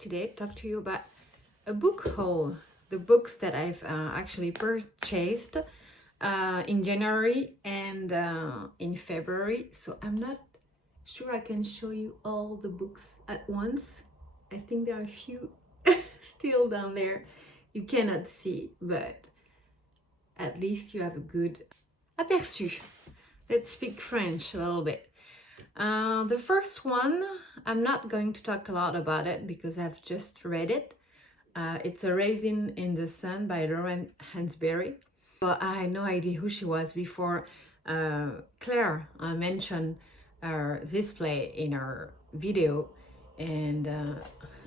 Today talk to you about a book haul, the books that I've actually purchased in January and in February. So I'm not sure I can show you all the books at once. I think there are a few still down there you cannot see, but at least you have a good aperçu. Let's speak French a little bit. The first one, I'm not going to talk a lot about it because I've just read it. It's A Raisin in the Sun by Lorraine Hansberry. Well, I had no idea who she was before Claire mentioned this play in her video, and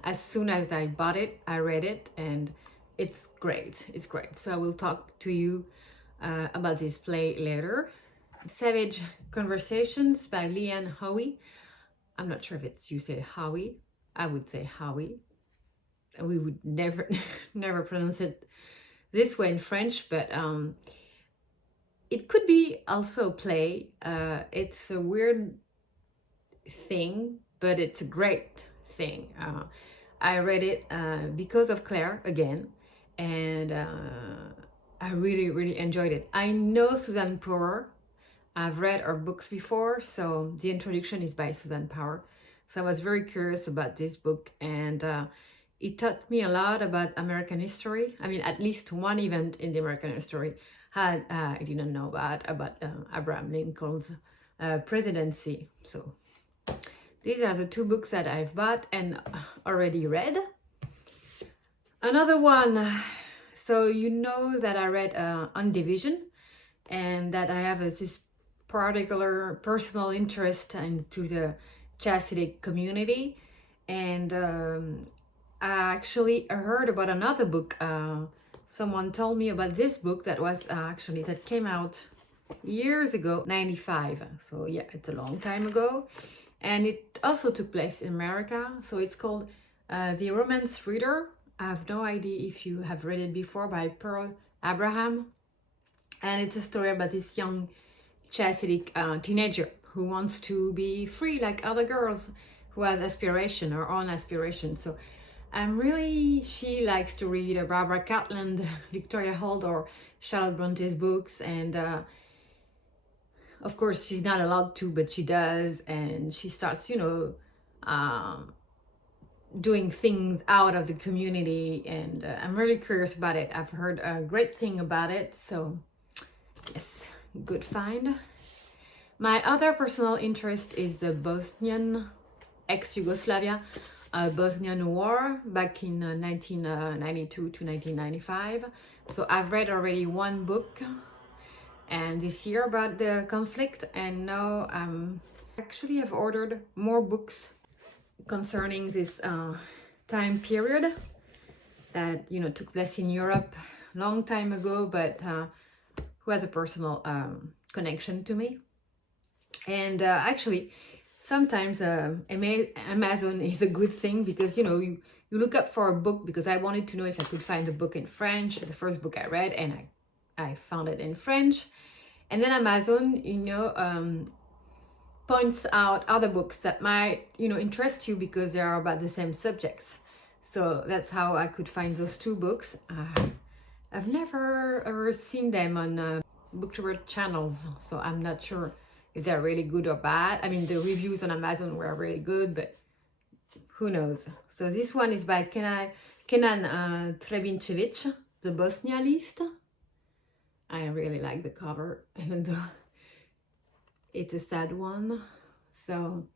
as soon as I bought it, I read it, and it's great. It's great. So I will talk to you about this play later. Savage Conversations by LeAnne Howe. I'm not sure if it's you say Howe. I would say Howe. We would never pronounce it this way in French, but it could be also a play. It's a weird thing, but it's a great thing. I read it because of Claire again, and I really enjoyed it. I know Suzanne Power. I've read her books before, so the introduction is by Suzanne Power. So I was very curious about this book, and it taught me a lot about American history. I mean, at least one event in the American history I didn't know about Abraham Lincoln's presidency. So these are the two books that I've bought and already read. Another one, so you know that I read On Division, and that I have this particular personal interest into the Hasidic community, and I actually heard about another book. Someone told me about this book that was that came out years ago, 95. So yeah, it's a long time ago, and it also took place in America. So it's called The Romance Reader. I have no idea if you have read it before, by Pearl Abraham, and it's a story about this young Hasidic teenager who wants to be free like other girls, who has aspiration, her own aspiration. So she likes to read Barbara Cartland, Victoria Holt, or Charlotte Bronte's books, and of course she's not allowed to, but she does, and she starts, doing things out of the community, and I'm really curious about it. I've heard a great thing about it, so yes, good find. My other personal interest is the Bosnian, ex-Yugoslavia, Bosnian War back in 1992 to 1995. So I've read already one book and this year about the conflict, and now I've ordered more books concerning this time period that took place in Europe long time ago, but who has a personal connection to me. And actually sometimes Amazon is a good thing, because you look up for a book, because I wanted to know if I could find the book in French, the first book I read, and I found it in French. And then Amazon points out other books that might interest you, because they are about the same subjects. So that's how I could find those two books. I've never ever seen them on booktuber channels, so I'm not sure if they're really good or bad. I mean, the reviews on Amazon were really good, but who knows. So this one is by Kenan Trebinčević, The Bosnia List. I really like the cover, even though it's a sad one. So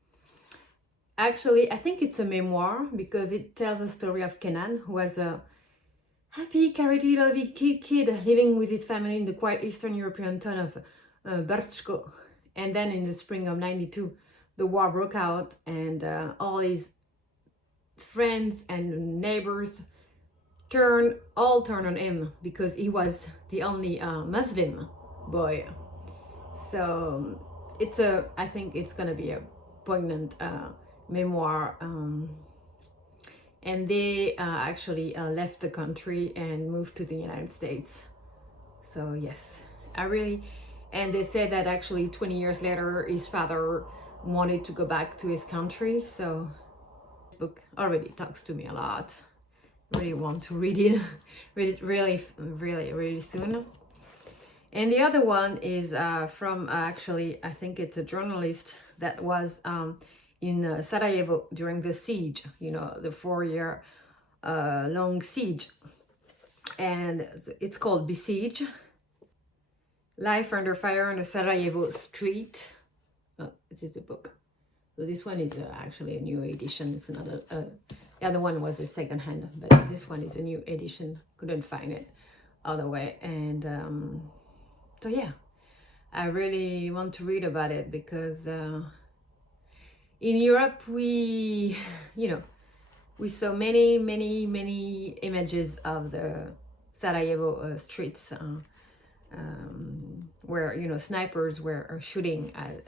actually, I think it's a memoir, because it tells the story of Kenan, who was a happy, carroty, lovely kid living with his family in the quiet Eastern European town of Brčko. And then in the spring of 92, the war broke out, and all his friends and neighbors turned on him, because he was the only Muslim boy. So I think it's gonna be a poignant memoir. And they actually left the country and moved to the United States. So yes, and they said that actually 20 years later, his father wanted to go back to his country. So Book already talks to me a lot. Really want to read it, read it really soon. And the other one is from actually, I think it's a journalist that was in Sarajevo during the siege, you know, the 4-year long siege. And it's called Besieged, Life Under Fire on the Sarajevo Street. This is a book. So this one is actually a new edition. It's not the other one was a second hand, but this one is a new edition. Couldn't find it other way. And so yeah, I really want to read about it because in Europe we, you know, we saw many images of the Sarajevo streets where, you know, snipers were shooting at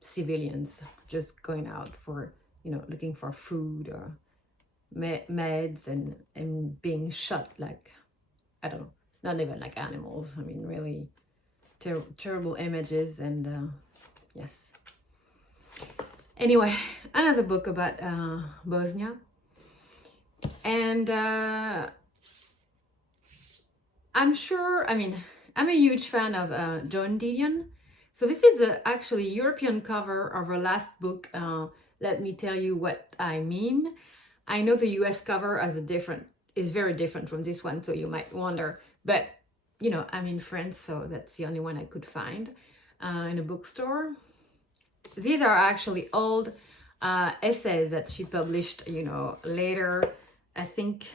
civilians just going out for, you know, looking for food or meds and being shot like, I don't know, not even like animals. I mean, really terrible images. And yes. Anyway, another book about Bosnia. And I'm sure, I mean, I'm a huge fan of John Didion. So this is actually European cover of her last book. Let me tell you what I mean. I know the US cover is very different from this one, so you might wonder. But, you know, I'm in France, so that's the only one I could find in a bookstore. These are actually old essays that she published, you know, later, I think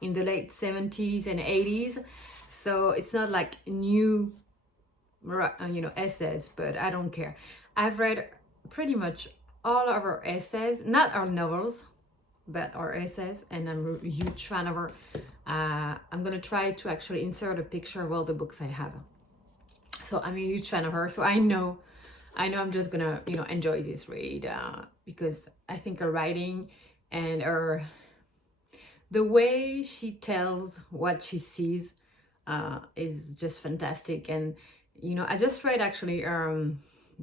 in the late 70s and 80s. So it's not like new, you know, essays, but I don't care. I've read pretty much all of her essays, not our novels, but our essays, and I'm a huge fan of her. I'm gonna try to actually insert a picture of all the books I have. So I'm a huge fan of her. So I know I'm just gonna, you know, enjoy this read because I think her writing and the way she tells what she sees is just fantastic. And, you know, I just read actually an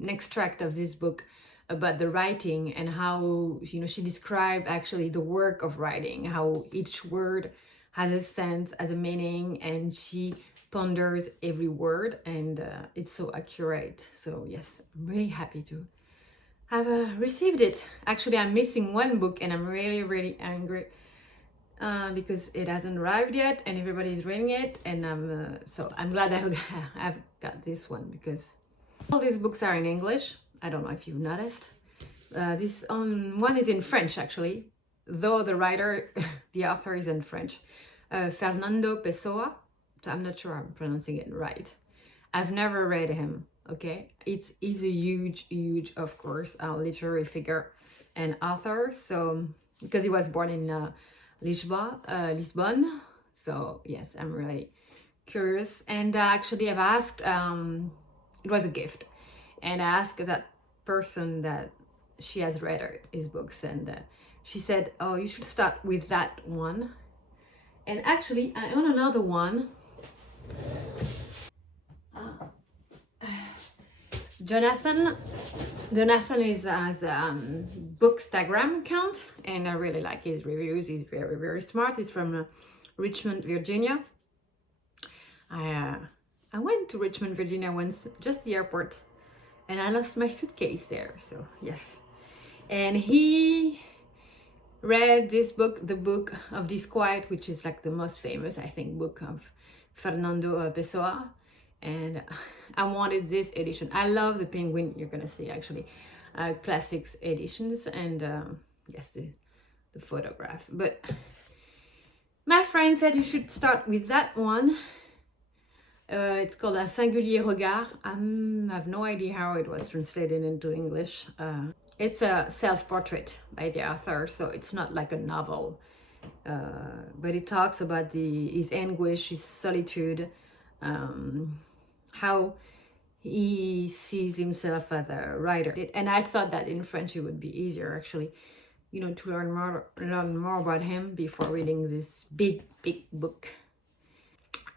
extract of this book about the writing and how, you know, she described actually the work of writing, how each word has a sense, has a meaning, and she ponders every word, and it's so accurate. So yes, I'm really happy to have received it. Actually, I'm missing one book and I'm really angry because it hasn't arrived yet and everybody's reading it, and so I'm glad I've got this one because all these books are in English. I don't know if you've noticed. This one is in French actually, though the writer, the author is in French. Fernando Pessoa. So I'm not sure I'm pronouncing it right. I've never read him, okay? He's a huge, of course, literary figure and author. So, because he was born in Lisbon. So yes, I'm really curious. And actually I've asked, it was a gift. And I asked that person that she has read his books, and she said, oh, you should start with that one. And actually I own another one. Jonathan has a Bookstagram account, and I really like his reviews. He's very smart. He's from Richmond, Virginia. I went to Richmond, Virginia once, just the airport, and I lost my suitcase there. So yes, and he read this book, The Book of Disquiet, which is like the most famous, I think, book of Fernando Pessoa, and I wanted this edition. I love the Penguin, you're gonna see actually classics editions, and yes, the photograph. But my friend said you should start with that one. It's called Un Singulier Regard. I have no idea how it was translated into English. It's a self-portrait by the author, so it's not like a novel. But it talks about his anguish, his solitude, how he sees himself as a writer. And I thought that in French it would be easier, actually, you know, to learn more about him before reading this big book.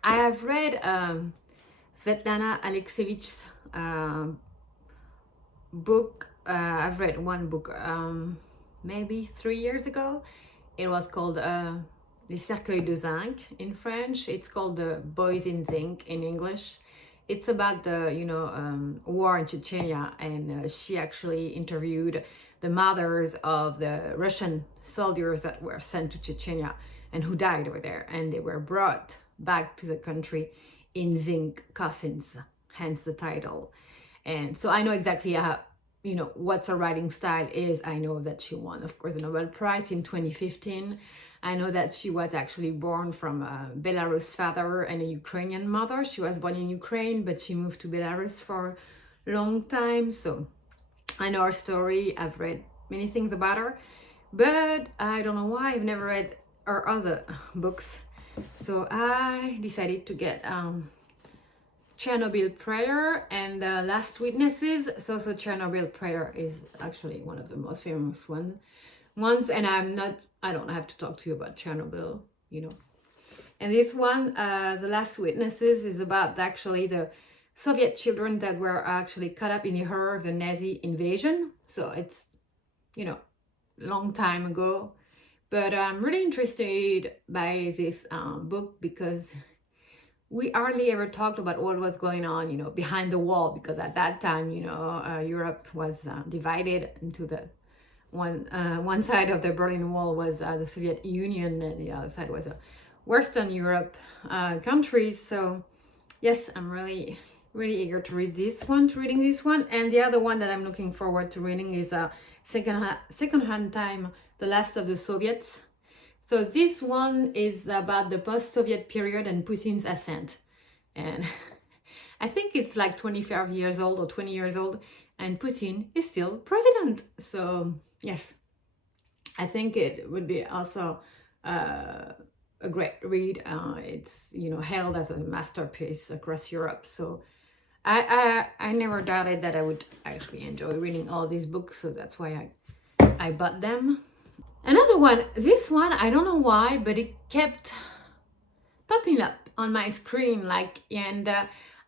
I have read Svetlana Alexievich's book. I've read one book, maybe 3 years ago. It was called Les Cercueils de Zinc in French. It's called The Boys in Zinc in English. It's about the war in Chechnya, and she actually interviewed the mothers of the Russian soldiers that were sent to Chechnya and who died over there, and they were brought back to the country in zinc coffins, hence the title. And so I know exactly how, what her writing style is. I know that she won, of course, the Nobel Prize in 2015. I know that she was actually born from a Belarus father and a Ukrainian mother. She was born in Ukraine, but she moved to Belarus for a long time. So I know her story. I've read many things about her, but I don't know why I've never read her other books. So I decided to get Chernobyl Prayer and Last Witnesses. So Chernobyl Prayer is actually one of the most famous ones, and I don't have to talk to you about Chernobyl, And this one, The Last Witnesses, is about actually the Soviet children that were actually caught up in the horror of the Nazi invasion. So it's, long time ago. But I'm really interested by this book because we hardly ever talked about what was going on, behind the wall, because at that time, Europe was divided into the one side of the Berlin Wall was the Soviet Union, and the other side was Western Europe countries. So yes, I'm really eager to reading this one. And the other one that I'm looking forward to reading is Secondhand Time, The Last of the Soviets. So this one is about the post-Soviet period and Putin's ascent. And I think it's like 25 years old or 20 years old, and Putin is still president. So yes, I think it would be also a great read. It's hailed as a masterpiece across Europe. So I never doubted that I would actually enjoy reading all these books. So that's why I bought them. Another one, this one, I don't know why, but it kept popping up on my screen, and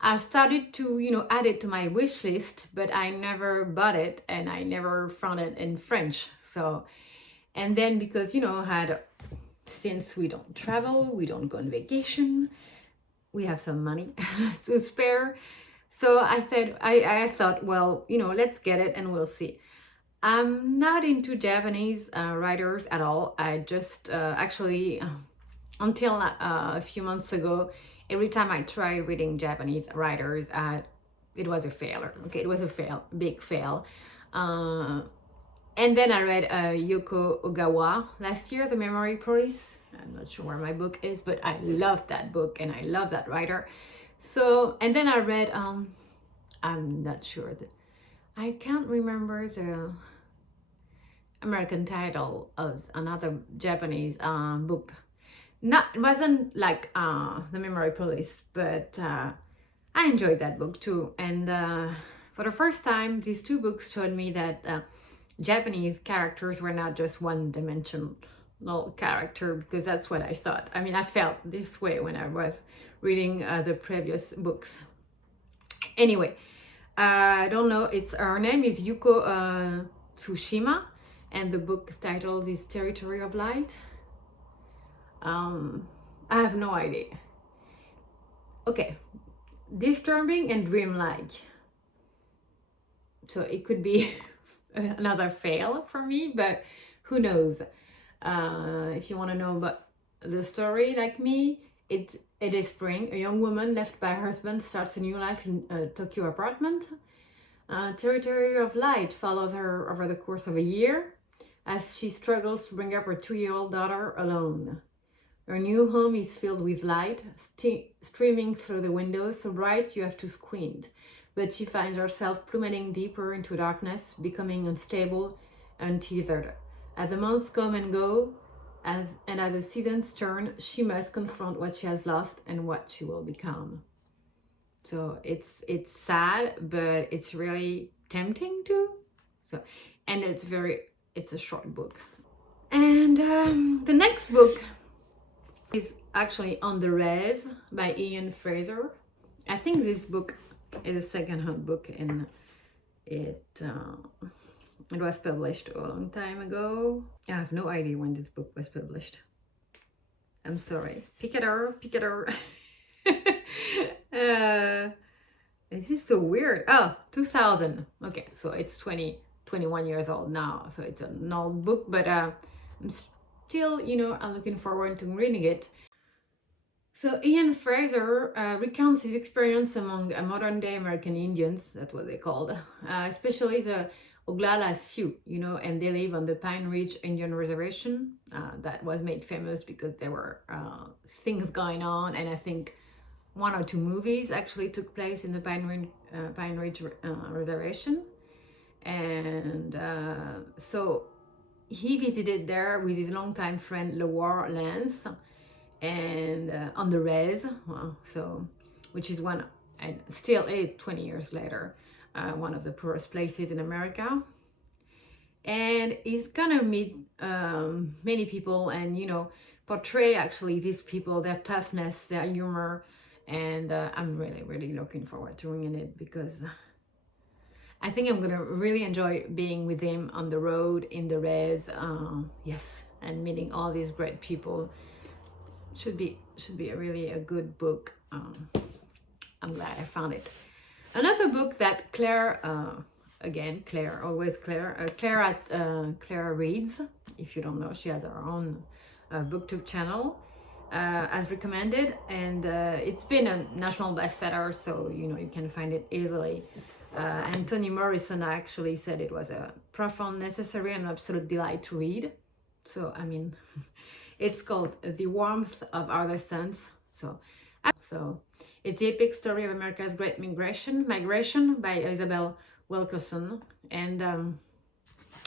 I started to, add it to my wish list, but I never bought it, and I never found it in French. So, and then because, since we don't travel, we don't go on vacation, we have some money to spare. So I thought, well, let's get it and we'll see. I'm not into Japanese writers at all. I just actually, until a few months ago, every time I tried reading Japanese writers, it was a failure. Okay, it was a big fail. And then I read Yuko Ogawa last year, The Memory Police. I'm not sure where my book is, but I love that book and I love that writer. So, and then I read, I'm not sure that, I can't remember the American title of another Japanese book. It wasn't like The Memory Police, but I enjoyed that book too. And for the first time, these two books showed me that Japanese characters were not just one-dimensional character, because that's what I thought. I mean, I felt this way when I was reading the previous books. Anyway, I don't know, her name is Yuko Tsushima, and the book title is Territory of Light. I have no idea. Okay, disturbing and dreamlike. So it could be another fail for me, but who knows? If you want to know about the story, like me, it is spring. A young woman left by her husband starts a new life in a Tokyo apartment. Territory of Light follows her over the course of a year as she struggles to bring up her 2-year-old daughter alone. Her new home is filled with light, streaming through the windows, so bright you have to squint. But she finds herself plummeting deeper into darkness, becoming unstable, untethered. As the months come and go, as the seasons turn, she must confront what she has lost and what she will become. So it's sad, but it's really tempting too. So, and it's a short book. And the next book is actually On the Res by Ian Frazier. I think this book is a second-hand book, and It was published a long time ago. I have no idea when this book was published. I'm sorry. Picador. This is so weird. Oh, 2000. Okay, so it's 21 years old now. So it's an old book, but I'm still, I'm looking forward to reading it. So Ian Frazier recounts his experience among modern-day American Indians, that's what they called, especially the Oglala Sioux, and they live on the Pine Ridge Indian Reservation. That was made famous because there were things going on, and I think 1 or 2 movies actually took place in the Pine Ridge Reservation. And so he visited there with his longtime friend LeAnne, and on the res, which is one, and still is 20 years later, one of the poorest places in America. And he's gonna meet many people and portray actually these people, their toughness, their humor, and I'm really looking forward to reading it because I think I'm gonna really enjoy being with him on the road, in the res, yes, and meeting all these great people. Should be really a good book. I'm glad I found it. Another book that Claire, again Claire, always Claire, Claire reads. If you don't know, she has her own booktube channel, as recommended, and it's been a national bestseller, so you can find it easily. And Toni Morrison actually said it was a profound, necessary, and absolute delight to read. So I mean. It's called The Warmth of Other Suns. So it's the epic story of America's Great Migration by Isabel Wilkerson. And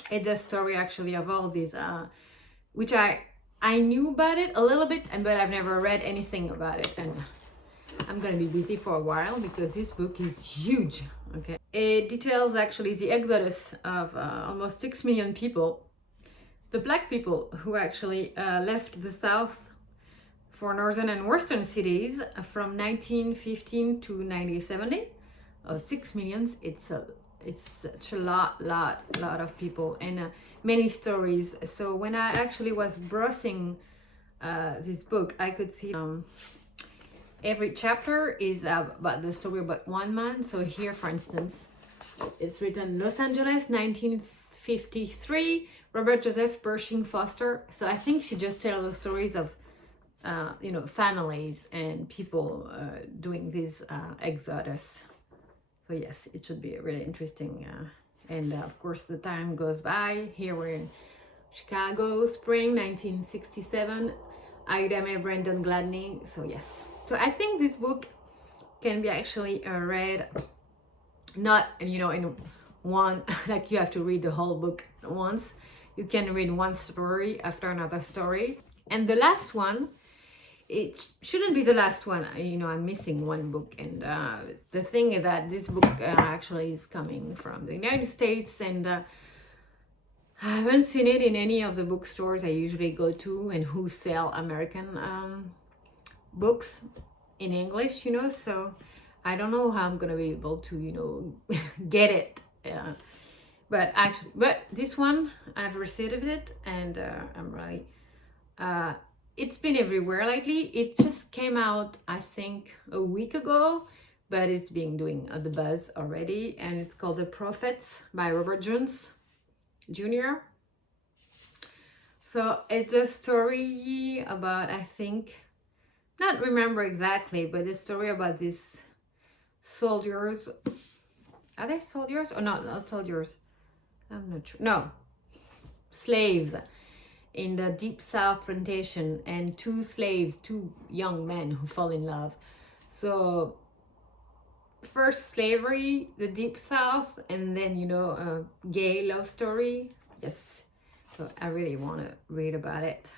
it's a story actually of all these, which I knew about it a little bit, but I've never read anything about it. And I'm going to be busy for a while because this book is huge. Okay, it details actually the exodus of almost 6 million people. The Black people who actually left the South for northern and western cities from 1915 to 1970. 6 million, it's such a lot of people and many stories. So when I actually was browsing this book, I could see every chapter is about the story about one man. So here, for instance, it's written Los Angeles, 1953. Robert Joseph Pershing Foster. So I think she just tells the stories of, families and people doing this exodus. So yes, it should be really interesting. And of course, the time goes by. Here we're in Chicago, spring 1967. Ida Mae Brendan Gladney. So yes. So I think this book can be actually read not, in one, like you have to read the whole book once. You can read one story after another story. And the last one, it shouldn't be the last one. I'm missing one book. And the thing is that this book actually is coming from the United States. And I haven't seen it in any of the bookstores I usually go to and who sell American books in English, So I don't know how I'm going to be able to, get it. But this one, I've received it, and I'm really, it's been everywhere lately. It just came out, I think, a week ago, but it's been doing the buzz already, and it's called The Prophets by Robert Jones Jr. So it's a story about, I think, not remember exactly, but a story about these soldiers. Are they soldiers or not soldiers? I'm not sure. No, slaves in the Deep South plantation, and 2 young men who fall in love. So first slavery, the Deep South, and then a gay love story. Yes, so I really want to read about it.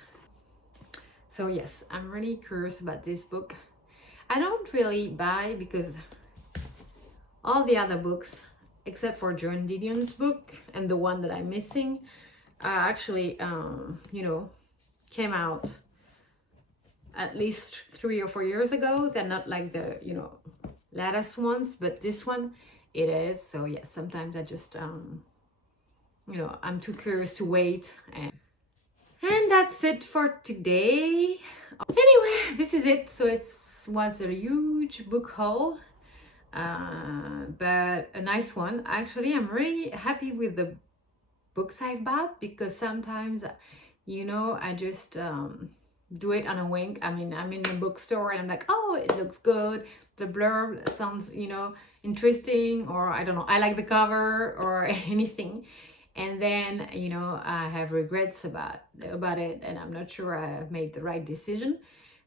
So yes, I'm really curious about this book. I don't really buy because all the other books, except for John Didion's book and the one that I'm missing, actually, came out at least 3 or 4 years ago. They're not like the, latest ones, but this one, it is. So yes, sometimes I just you know, I'm too curious to wait. And that's it for today. Anyway, this is it. So it was a huge book haul, but a nice one. Actually, I'm really happy with the books I've bought, because sometimes, you know, I just do it on a wink. I mean, I'm in the bookstore and I'm like, oh, it looks good. The blurb sounds, you know, interesting, or I don't know, I like the cover or anything. And then, you know, I have regrets about it, and I'm not sure I have made the right decision.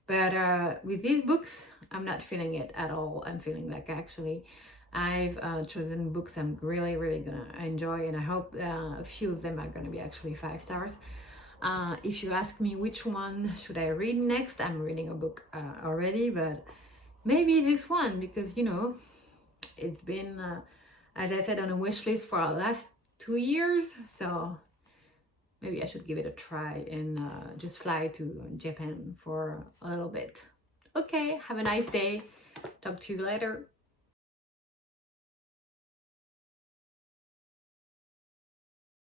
But with these books, I'm not feeling it at all. I'm feeling like actually I've chosen books I'm really, really gonna enjoy, and I hope a few of them are gonna be actually 5 stars. If you ask me which one should I read next, I'm reading a book already, but maybe this one, because, you know, it's been, as I said, on a wish list for the last 2 years, so maybe I should give it a try and just fly to Japan for a little bit. Okay, have a nice day. Talk to you later.